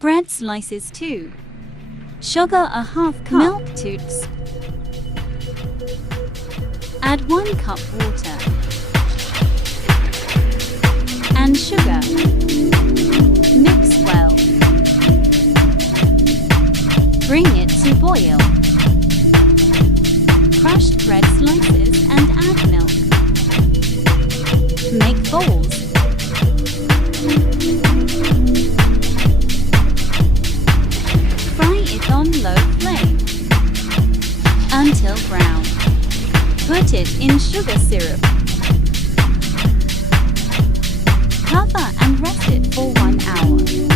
Bread slices 2. Sugar a half cup. Milk toots. Add 1 cup water and sugar. Mix well. Bring it to boil. Crushed bread slices and add milk. Make balls. Fry it on low flame until brown. Put it in sugar syrup. Cover and rest it for 1 hour.